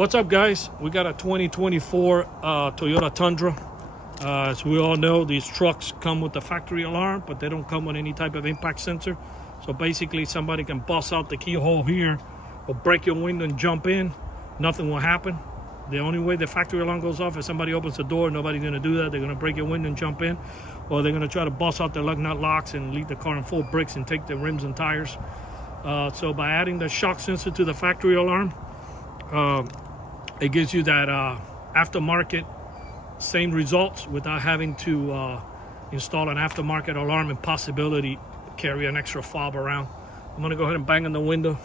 What's up, guys? We got a 2024 Toyota Tundra. As we all know, these trucks come with the factory alarm, but they don't come with any type of impact sensor. So basically, somebody can bust out the keyhole here or break your window and jump in. Nothing will happen. The only way the factory alarm goes off is somebody opens the door. Nobody's going to do that. They're going to break your window and jump in, or they're going to try to bust out the lug nut locks and leave the car in full bricks and take the rims and tires. So by adding the shock sensor to the factory alarm, it gives you that aftermarket same results without having to install an aftermarket alarm and possibility carry an extra fob around. I'm gonna go ahead and bang on the window.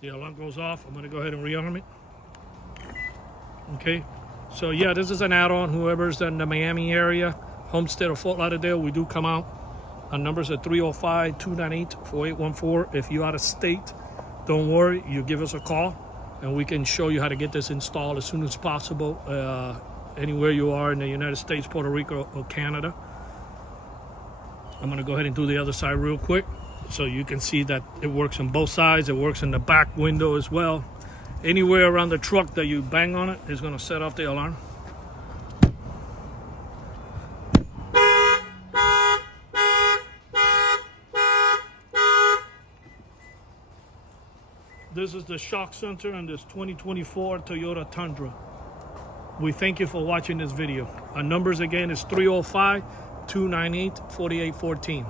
The alarm goes off. I'm gonna go ahead and rearm it. Okay, so yeah, this is an add-on. Whoever's in the Miami area, Homestead or Fort Lauderdale, we do come out. Our numbers are 305-298-4814. If you're out of state, don't worry, you give us a call and we can show you how to get this installed as soon as possible, anywhere you are in the United States, Puerto Rico, or Canada. I'm gonna go ahead and do the other side real quick so you can see that it works on both sides. It works in the back window as well. Anywhere around the truck that you bang on it is gonna set off the alarm. This is the shock sensor on this 2024 Toyota Tundra. We thank you for watching this video. Our numbers again is 305-298-4814.